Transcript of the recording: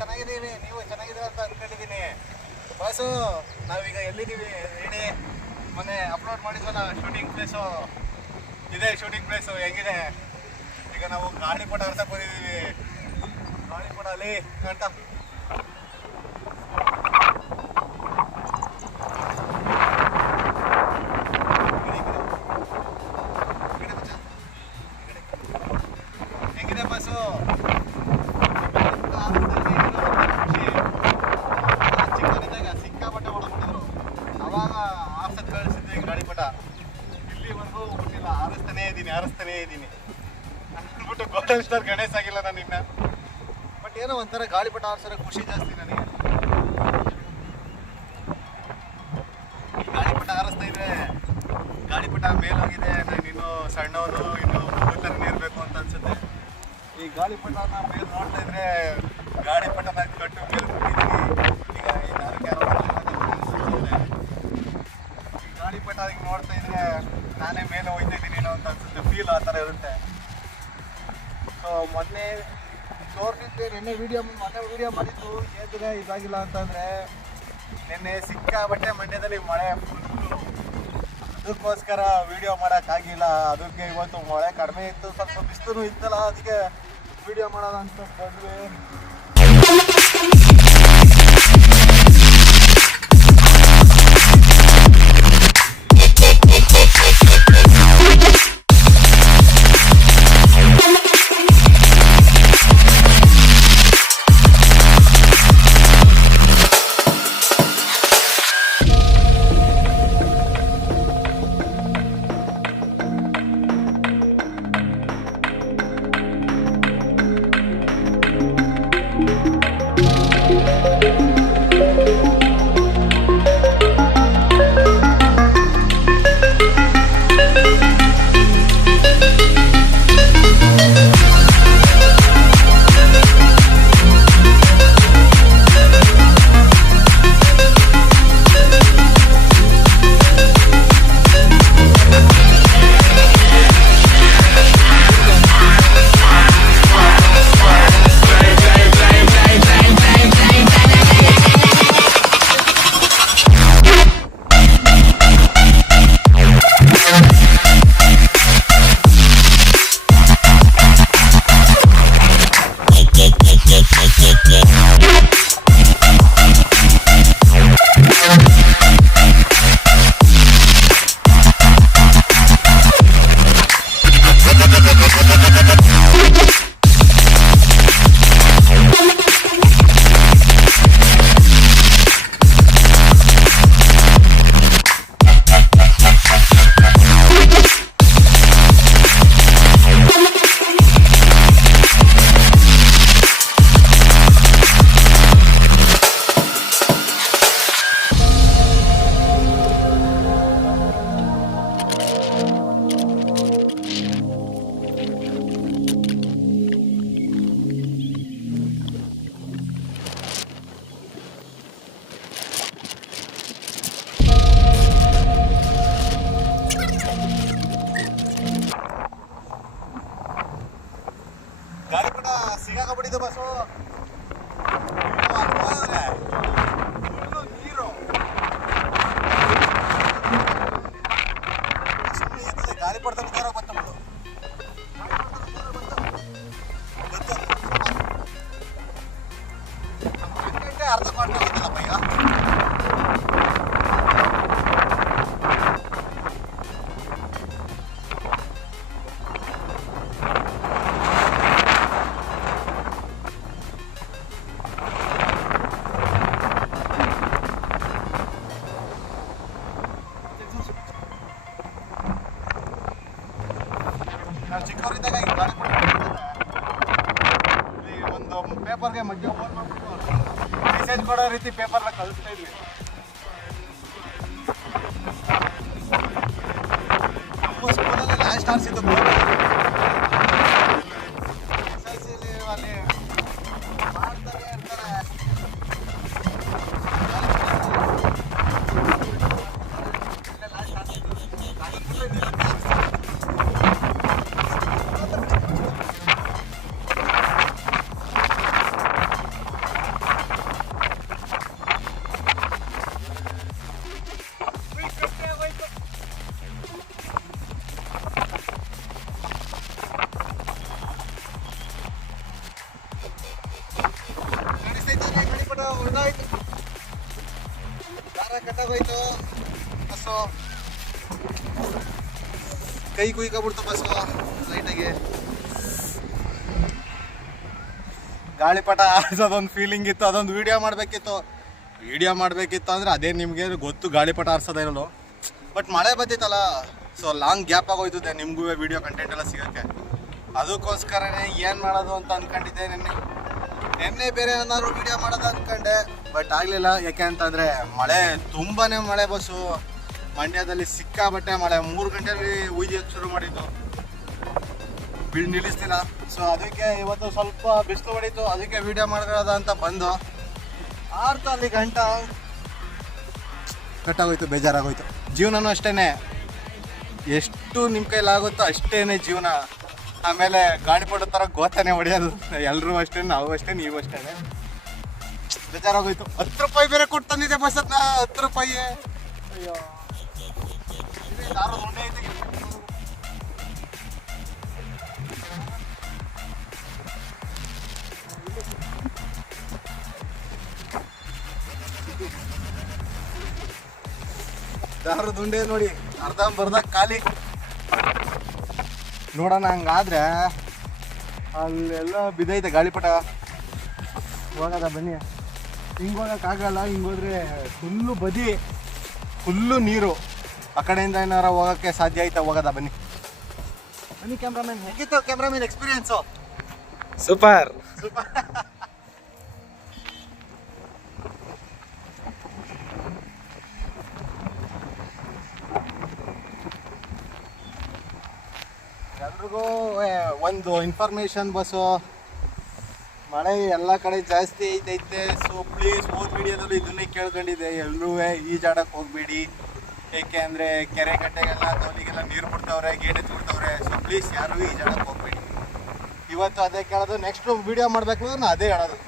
ಚೆನ್ನಾಗಿದ್ದೀವಿ, ನೀವು ಚೆನ್ನಾಗಿದ್ದೀರ ಅಂತ ಅಂದ್ಕೊಂಡಿದ್ದೀನಿ. ಬಸ್ಸು ನಾವೀಗ ಎಲ್ಲಿದ್ದೀವಿ ಹೇಳಿ? ಮೊನ್ನೆ ಅಪ್ಲೋಡ್ ಮಾಡಿದ್ವಲ್ಲ ಶೂಟಿಂಗ್ ಪ್ಲೇಸು, ಇದೇ ಶೂಟಿಂಗ್ ಪ್ಲೇಸು. ಹೆಂಗಿದೆ ಈಗ? ನಾವು ಗಾಳಿಪಟ ಆರ್ಸಕ್ಕೆ ಬಂದಿದ್ದೀವಿ. ಗಾಳಿಪಟ ಅಲ್ಲಿ ಅಂತ ಹೆಂಗಿದೆ ಬಸ್ಸು? ಚಿಕ್ಕನಿದ್ದಾಗ ಸಿಕ್ಕಾಪಟ್ಟೆ ಹೊಡೆದ್ಬಿಟ್ಟಿದ್ರು, ಅವಾಗ ಆರ್ಸಕ್ಕೆ ಕಳಿಸಿದ್ವಿ ಗಾಳಿಪಟ. ಇಲ್ಲಿವರೆಗೂ ಗೊತ್ತಿಲ್ಲ, ಆರಿಸ್ತಾನೇ ಇದ್ದೀನಿ ಅಂದ್ಬಿಟ್ಟು ಗೋಲ್ಡನ್ ಸ್ಟಾರ್ ಗಣೇಶ್ ಆಗಿಲ್ಲ ನಾನು ಇನ್ನ. ಬಟ್ ಏನೋ ಒಂಥರ ಗಾಳಿಪಟ ಆರ್ಸೋರೆ ಖುಷಿ ಜಾಸ್ತಿ ನನಗೆ. ಗಾಳಿಪಟ ಆರಿಸ್ತಾ ಇದ್ರೆ ಗಾಳಿಪಟ ಮೇಲೋಗಿದೆ, ನಾನು ಇನ್ನೂ ಸಣ್ಣವನು, ಇನ್ನೂ ಥರನೇ ಇರಬೇಕು ಅಂತ ಅನ್ಸುತ್ತೆ. ಈ ಗಾಳಿಪಟನ ಮೇಲೆ ನೋಡ್ತಾ ಇದ್ರೆ ಗಾಳಿಪಟನ ಕಟ್ಟು ಮೇಲೆ ಬಿಟ್ಟಿದ್ದೀನಿ. ಈಗ ಈ ಗಾಳಿಪಟ ಈಗ ನೋಡ್ತಾ ಇದ್ರೆ ನಾನೇ ಮೇಲೆ ಹೋಗ್ತಾ ಇದ್ದೀನಿ ಅಂತ ಅನ್ಸುತ್ತೆ, ಫೀಲ್ ಆ ಥರ ಇರುತ್ತೆ. ಸೊ ಮೊನ್ನೆ ತೋರಿಸಿದ್ದೆ, ಮೊನ್ನೆ ವೀಡಿಯೋ ಮಾಡಿದ್ದು ಏನಿದೆ ಇದಾಗಿಲ್ಲ ಅಂತಂದರೆ, ನಿನ್ನೆ ಸಿಕ್ಕಾಬಟ್ಟೆ ಮಂಡ್ಯದಲ್ಲಿ ಮಳೆ ಫುಲ್ಲು, ಅದಕ್ಕೋಸ್ಕರ ವೀಡಿಯೋ ಮಾಡೋಕ್ಕಾಗಿಲ್ಲ. ಅದಕ್ಕೆ ಇವತ್ತು ಮಳೆ ಕಡಿಮೆ ಇತ್ತು, ಸ್ವಲ್ಪ ಬಿಸಿಲು ಇತ್ತಲ್ಲ, ಅದಕ್ಕೆ ವೀಡಿಯೋ ಮಾಡೋಣ ಅಂತ ಬಂದ್ವಿ. ಗಾಳಿಪಟ ಸಿಗಾಕಬಿಟ್ಟಿದ್ದು ಬಸ್ಸು. ನೀರು ಗಾಳಿಪಟದ ವಿಚಾರ ಗೊತ್ತಂಬುದು ಅರ್ಧ ಕ್ವಾರ್ಟರ್ ಹೋಗಿದ್ದಲ್ಲಪ್ಪ ಈಗ. ನಾವು ಚಿಕ್ಕವರಿದ್ದಾಗ ಈ ಗಾಳಿಪಟ ಇಲ್ಲಿ ಒಂದು ಪೇಪರ್ಗೆ ಮಧ್ಯ ಫೋನ್ ಮಾಡ್ಬಿಟ್ಟು ಮೆಸೇಜ್ ಕೊಡೋ ರೀತಿ ಪೇಪರ್ನ ಕಳಿಸ್ತಾ ಇದ್ವಿ. ನಮ್ಮ ಸ್ಕೂಲಲ್ಲಿ ಲಾಸ್ಟ್ ಆರ್ಸಿದ್ದು SLC ಅಲ್ಲಿ ಮಾಡ್ತಾನೆ ಇರ್ತಾರೆ. ಮರ ಕಟ್ಟಾಗೋಯ್ತು. ಬಸ್ಸು ಕೈ ಕುಯ್ಕೊಬಿಡ್ತು ಬಸ್ಸು ಲೈಟಾಗಿ. ಗಾಳಿಪಟ ಆರಿಸೋದೊಂದು ಫೀಲಿಂಗ್ ಇತ್ತು, ಅದೊಂದು ವಿಡಿಯೋ ಮಾಡಬೇಕಿತ್ತು ಅಂದರೆ ಅದೇ ನಿಮಗೆ ಗೊತ್ತು, ಗಾಳಿಪಟ ಆರಿಸೋದೇ ಇರೋದು. ಬಟ್ ಮಳೆ ಬಂದಿತ್ತಲ್ಲ, ಸೊ ಲಾಂಗ್ ಗ್ಯಾಪ್ ಆಗೋಯ್ತದೆ ನಿಮಗೂ ವಿಡಿಯೋ ಕಂಟೆಂಟ್ ಎಲ್ಲ ಸಿಗೋಕ್ಕೆ. ಅದಕ್ಕೋಸ್ಕರನೇ ಏನು ಮಾಡೋದು ಅಂತ ಅಂದ್ಕೊಂಡಿದ್ದೆ. ನಿನ್ನೆ ಬೇರೆ ಏನಾದ್ರು ವಿಡಿಯೋ ಮಾಡೋದು ಅಂದ್ಕೊಂಡೆ, ಬಟ್ ಆಗಲಿಲ್ಲ. ಯಾಕೆ ಅಂತಂದರೆ ಮಳೆ ತುಂಬಾ ಮಳೆ ಬಸ್ಸು. ಮಂಡ್ಯದಲ್ಲಿ ಸಿಕ್ಕಾಬಟ್ಟೆ ಮಳೆ. 3 ಗಂಟೆಯಲ್ಲಿ ಉಯ್ಯೋಕ್ಕೆ ಶುರು ಮಾಡಿದ್ದು, ನಿಲ್ಲಿಸ್ತಿಲ್ಲ. ಸೊ ಅದಕ್ಕೆ ಇವತ್ತು ಸ್ವಲ್ಪ ಬಿಸಿಲು ಹೊಡೀತು, ಅದಕ್ಕೆ ವಿಡಿಯೋ ಮಾಡೋದ ಅಂತ ಬಂದು ಆರ್ತು ಅಲ್ಲಿ ಗಂಟ ಕಟ್ಟಾಗೋಯ್ತು, ಬೇಜಾರಾಗೋಯ್ತು. ಜೀವನನೂ ಅಷ್ಟೇ, ಎಷ್ಟು ನಿಮ್ಮ ಕೈಲಾಗುತ್ತೋ ಅಷ್ಟೇ ಜೀವನ. ಆಮೇಲೆ ಗಾಳಿಪಟ ಥರ ಗೋತಾನೆ ಹೊಡೆಯೋದು, ಎಲ್ಲರೂ ಅಷ್ಟೇ, ನಾವು ಅಷ್ಟೇ, ನೀವು ಅಷ್ಟೇ. ಬೇಜಾರಾಗೋಯ್ತು. 10 ರೂಪಾಯಿ ಬೇರೆ ಕೊಟ್ಟು ತಂದಿದ್ದೆ ಬಸ್ ಹತ್ರ, 10 ರೂಪಾಯಿ. ಅಯ್ಯೋ, ದಾರದ ಉಂಡೆ ನೋಡಿ, ಅರ್ಧಂಬರ್ಧ ಖಾಲಿ. ನೋಡೋಣ, ಹಂಗಾದ್ರೆ ಅಲ್ಲೆಲ್ಲ ಬಿದ್ದೈತೆ ಗಾಳಿಪಟ. ಹೋಗೋದ ಬನ್ನಿ. ಹಿಂಗೆ ಹೋಗೋಕ್ಕಾಗಲ್ಲ, ಹಿಂಗೋದ್ರೆ ಫುಲ್ಲು ಬದಿ, ಫುಲ್ಲು ನೀರು. ಆ ಕಡೆಯಿಂದ ಏನಾರ ಹೋಗೋಕ್ಕೆ ಸಾಧ್ಯ ಆಯ್ತಾ? ಹೋಗೋದ ಬನ್ನಿ. ಬನ್ನಿ ಕ್ಯಾಮ್ರಾಮನ್. ಹೇಗಿತ್ತು ಕ್ಯಾಮ್ರಾಮನ್ ಎಕ್ಸ್ಪೀರಿಯನ್ಸು? ಸೂಪರ್. ಎಲ್ರಿಗೂ ಒಂದು ಇನ್ಫಾರ್ಮೇಷನ್ ಬಸ್ಸು, ಮಳೆ ಎಲ್ಲ ಕಡೆ ಜಾಸ್ತಿ ಐತೈತೆ. ಸೊ ಪ್ಲೀಸ್, ಹೋದ ವಿಡಿಯೋದಲ್ಲಿ ಇದನ್ನೇ ಕೇಳ್ಕೊಂಡಿದ್ದೆ, ಎಲ್ಲರೂ ಈಜಾಡಕ್ಕೆ ಹೋಗಬೇಡಿ. ಏಕೆ ಅಂದರೆ ಕೆರೆ ಕಟ್ಟೆಗೆಲ್ಲ ತೋಲಿಗೆಲ್ಲ ನೀರು ಬಿಡ್ತವ್ರೆ, ಗೇಟ್ ಎತ್ಬಿಡ್ತವ್ರೆ. ಸೊ ಪ್ಲೀಸ್ ಯಾರೂ ಈಜಾಡಕ್ಕೆ ಹೋಗಬೇಡಿ. ಇವತ್ತು ಅದೇ ಕೇಳೋದು. ನೆಕ್ಸ್ಟ್ ವಿಡಿಯೋ ಮಾಡಬೇಕು ನಾನು ಅದೇ ಹೇಳೋದು.